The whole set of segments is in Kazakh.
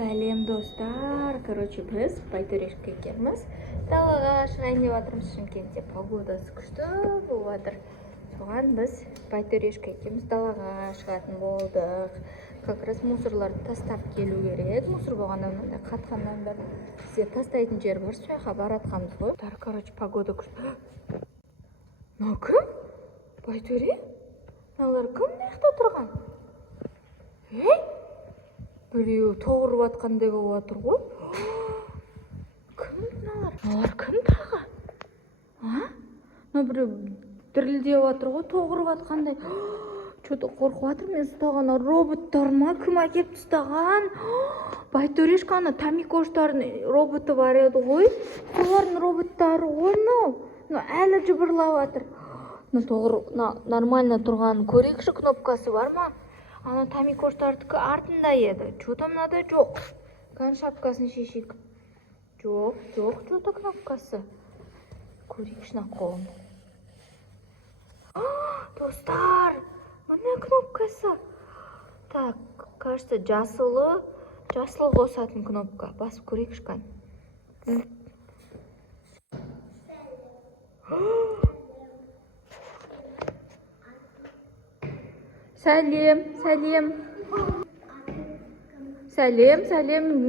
Сәлем достар, біз байтөрешке келеміз. Далаға шығайын деп жатырмыз. Шымкентте погодасы күшті болып жатыр. Соған біз байтөрешке келеміз, далаға шығатын болдық. Как раз мусорларды тастап келу керек. Мусор болғанда мынандай қатқаннан да бізде тастайтын жер бар, сол жаққа баратқанбыз ғой. Погода күшті. Мынау кім? Байтөре? Мыналар кім мына жақта тұрған? Біреу тоғырып атқандай болып жатыр ғой. Кім мыналар? Мыналар кім тағы? Мына біреу дірілдеп жатыр ғой, тоғырып атқандай. Что-то қорқып жатыр, мен ұстаған роботтар ма? Кім әкеп ұстаған? Байтөрешканы Тамикоштардың роботы бар еді ғой. Солардың роботтары ғой мынау. Әлі жыбырлап жатыр. Нормально тұрған көрейікші, кнопкасы бар ма? Ана Тамикоштардікі артында еді. Что-то мынада жоқ. Кән шапкасын шешейік. Жоқ, что-то кнопкасы. Көрейікші қолын. Достар, мына кнопкасы. Так, кажется, жасылы қосатын кнопка. Басып көрейікші кән. Сәлем,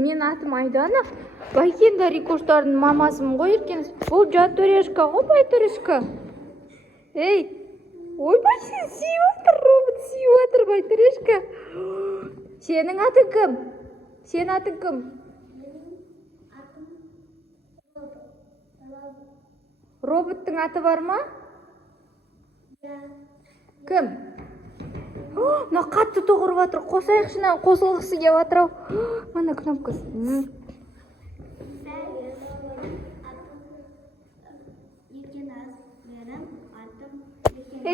мен атым Айдана. Байкенда Рикоштардың мамасымын ғой, еркеніз. Бұл Төрешка ғой, Байтөрешка. Ой, Байсен сүйіп отыр, робот сүйіп отыр, Байтөрешка. Сенің атың кім? Сен атың кім? Роботтың аты бар ма? Кім? Мына қатты тоғырып жатыр, қосайықшынан қосылғысы келіп жатыр ау. Мына кнопкасы.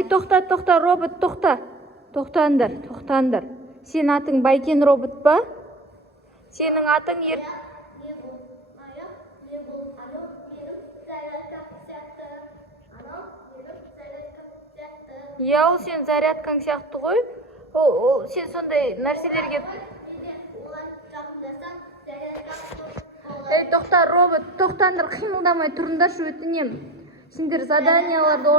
Тоқта, робот, тоқта. Тоқтаңдар. Сен атың Байкен робот па? Сенің атың ол сен зарядкаң сияқты ғой. Сен сондай нәрселерге... Тоқта, робот, тоқтаңдар, қимылдамай тұрыңдаршы, өтінем. Сендер заданияларды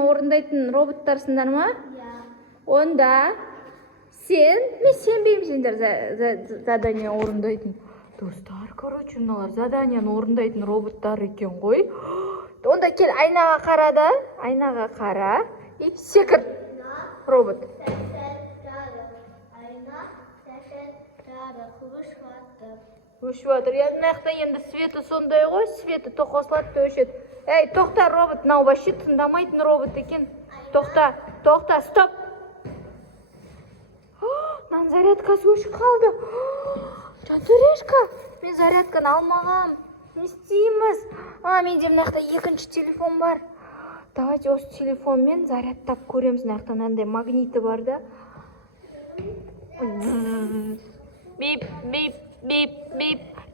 орындайтын роботтарсыңдар ма? Онда мен сенбеймін сендер задания орындайтын. Достар, мыналар заданияны орындайтын роботтар екен ғой. Онда кел, айнаға қара, и секір, робот. Өшіп жатыр. Мынаяқта енді светі сондай ғой, светі қосылады да өшеді. Тоқта, робот, мынау вообще тыңдамайтын робот екен. Тоқта, стоп. Мынаның зарядкасы өшіп қалды. Төрешка, мен зарядканы алмағам. Не істейміз? Менде мынаяқта екінші телефон бар. Давайте осы телефонмен зарядтап көреміз. Мынаяқта мынандай магниті бар да. Бип.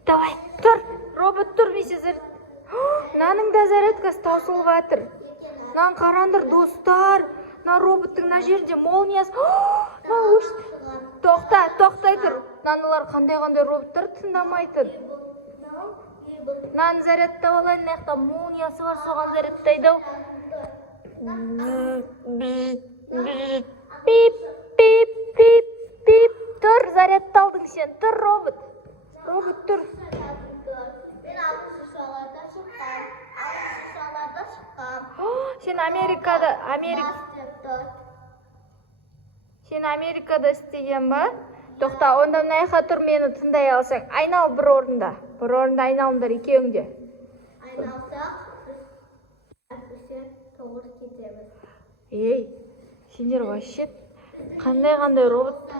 Давай, тұр. Робот тұр, мынаның да зарядкасы таусылып жатыр. Мынаны қараңдар, достар. Мына роботтың мына жерде молниясы. Тоқтай тұр. Мыналар қандай роботтар тыңдамайтын. Мынаны зарядтап алайын, мынаяқта молниясы бар, соған зарядтайды ау. Бип. Тұр, зарядталдың сен. Тұр, робот, тұр. Сен Америкада істеген ба? Тоқта, онда мынаяққа тұр, мені тыңдай алсаң. Айнал бір орында айналыңдар екеуіңде. Сендер вообще қандай робот?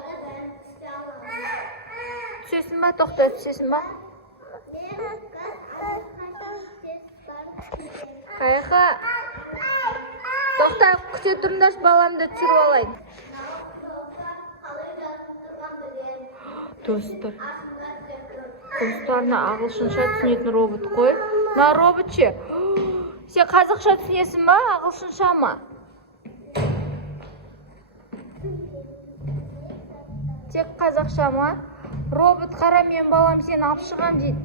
Түсесің ба, тоқта, түсесің ба? Қайқа? Тоқта, күте тұрыңдаршы, баламды түсіріп алайын. Достарына ағылшынша түсінетін робот қой. Мына робот ше? Сен қазақша түсінесің ба, ағылшынша ма? тек қазақша ма? Робот, қара, мен балам сені алып шығам дейді.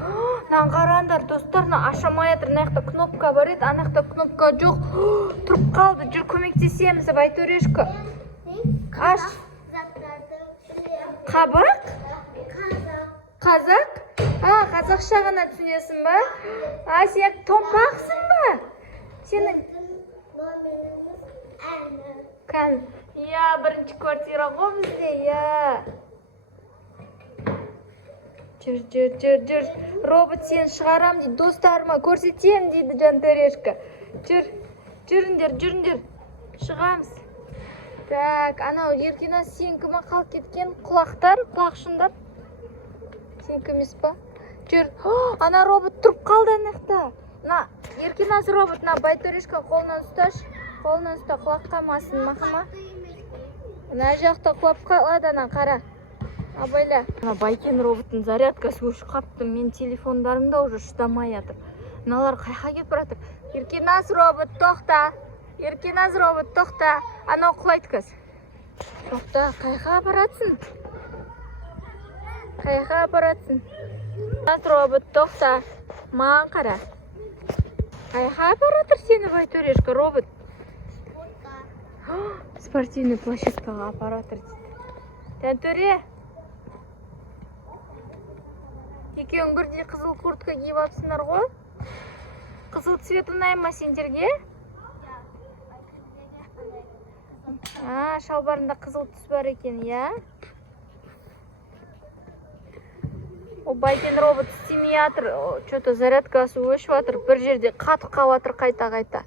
Мынаны қараңдар, достар, аша алмай жатыр. Мына жақта кнопка бар еді, ана жақта кнопка жоқ. Тұрып қалды. Жүр, көмектесеміз, Байтөрешка. Аш. Қабақ? Қазақ? Қазақша ғана түсінесің ба? Сен томпақсың ба? Сенің Кән, бірінші квартира ғой бізде, Жүр. Робот сен шығарам дейді, достарыма көрсетем дейді Жантөрешка. Жүріңдер. Шығамыз. Так, анау Еркина сенікі ма қалып кеткен? Құлақшындар. Сенікі емес па? Жүр. Ана робот тұрып қалды анақта. Еркинас робот, Байтөрешка қолынан ұсташ. Қолынан ұста, құлап қалмасын, мақыма. Мына жақта құлап қалады, қара. Абайла. Байкен роботын зарядкасы өшіп қапты. Мен телефондарымда уже шыдамай жатыр. Мыналар қайқа кетіп баратыр. Еркинас робот, тоқта. Анау құлайды кәз. Тоқта, қайқа баратсың? Еркинас робот, тоқта. Маған қара. Қайқа баратыр сені, Байтөрешка, робот? Спортивный площадкаға апаратыр дейді. Жантөре. Екеуің бірдей қызыл куртка киіп алыпсыңдар ғой? Қызыл цвет ұнай ма сендерге? Шалбарында қызыл түс бар екен, Байкен робот істемей жатыр. Что-то зарядкасы өшіп жатыр. Бір жерде қатып қалып жатыр қайта.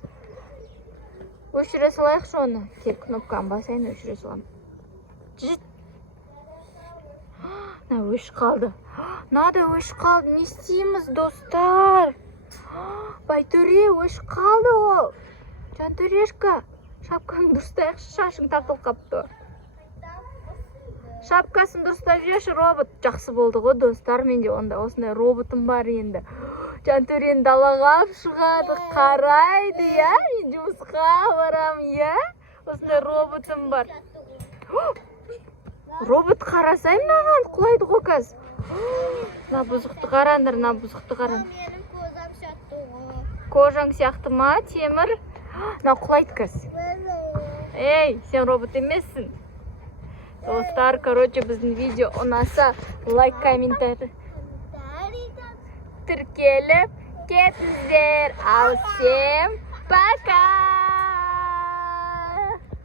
Өшіре салайықшы оны. Кел, кнопканы басайын, өшіре салам. Өшіп қалды. Өшіп қалды. Не істейміз, достар? Байтөре, өшіп қалды ол. Жантөрешка, шапканы дұрыстайықшы, шашың тартылып қапты. Шапкасын дұрыстап жеші, робот. Жақсы болды ғой, достар. Менде онда осындай роботым бар енді. Жантөрен далаға шығады, қарайды, Мен жұмысқа барам, Осындай роботым бар. Робот қарасай маған, құлайды ғой кәз. Бұзықты қараңдар, Менің кожам сияқты ғой. Кожаң сияқты ма, темір? Құлайды кәз. Ей, сен робот емессің. Достар, біздің видео ұнаса, лайк, комментарий тіркеліп кетіңіздер. Ал всем пока!